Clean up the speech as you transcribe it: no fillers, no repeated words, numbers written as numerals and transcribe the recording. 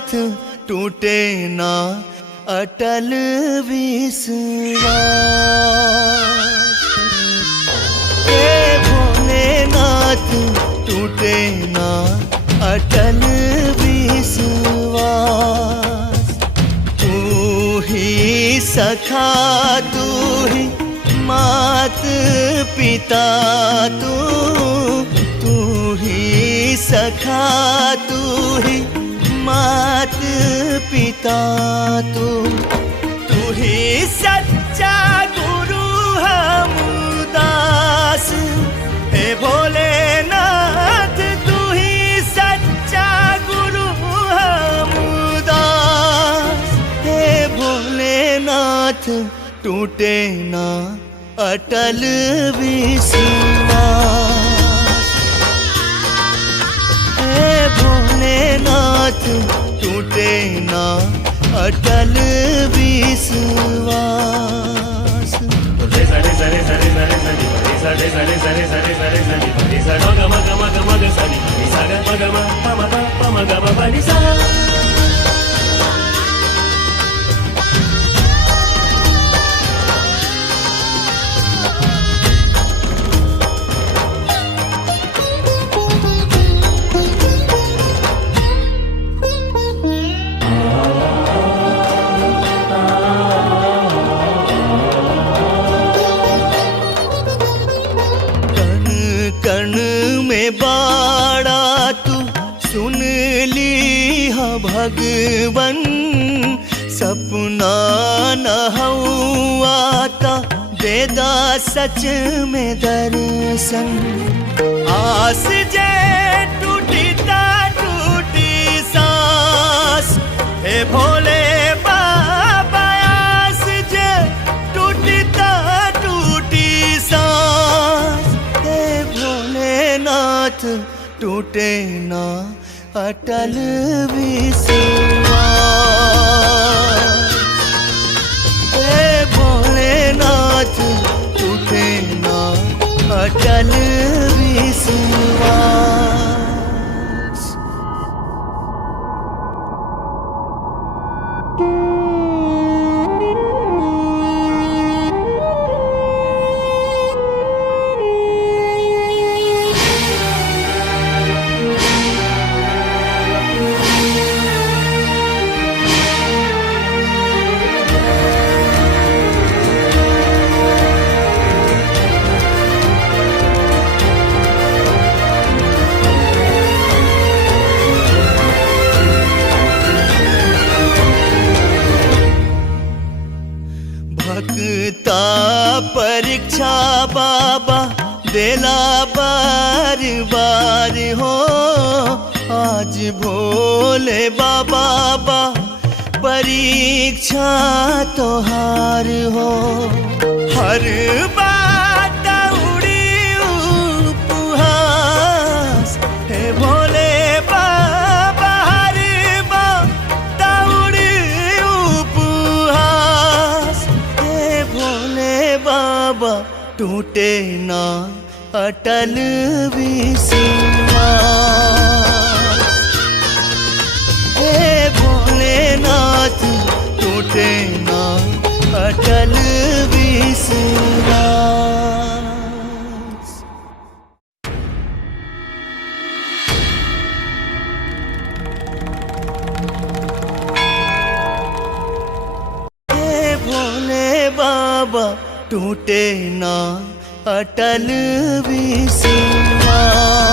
भोलेनाथ टूटे ना अटल विश्वास। हे भोलेनाथ टूटे ना अटल विश्वास। तू ही सखा तू ही मात पिता तू ही सखा तू ही मात पिता तू ही सच्चा गुरु हम दास। हे भोलेनाथ तू ही सच्चा गुरु हम दास। हे भोलेनाथ टूटे ना अटल विश्वास। हे भोलेनाथ टूटे ना अटल विश्वास। सरे सरे सरे सरे सरे सरे सरे सरे सरे सरे सरे सरे गम गम गम ग सरी सरे गम पम पम गम पनी सा। कण में बाड़ा तू सुन ली हा भगवन। सपना न हुआता देदा सच में दर्शन। आस जे टूटीता टूटी सांस। हे भोले बाबा आस जे टूटीता टूटी सांस। भोलेनाथ टूटे ना अटल विश्वास। हे भोलेनाथ टूटे ना अटल विश्वास। भक्ता परीक्षा बाबा देला बार बार हो। आज भोले बाबा परीक्षा तोहार हो। हर बात उड़ी उपहास। हे भोले बाबा हर बात उड़ी उपहास। हे भोले बाबा टूटे ना अटल विश्वास। हे भोलेनाथ टूटे ना अटल विश्वास। हे भोले बाबा टूटे ना अटल विश्वास।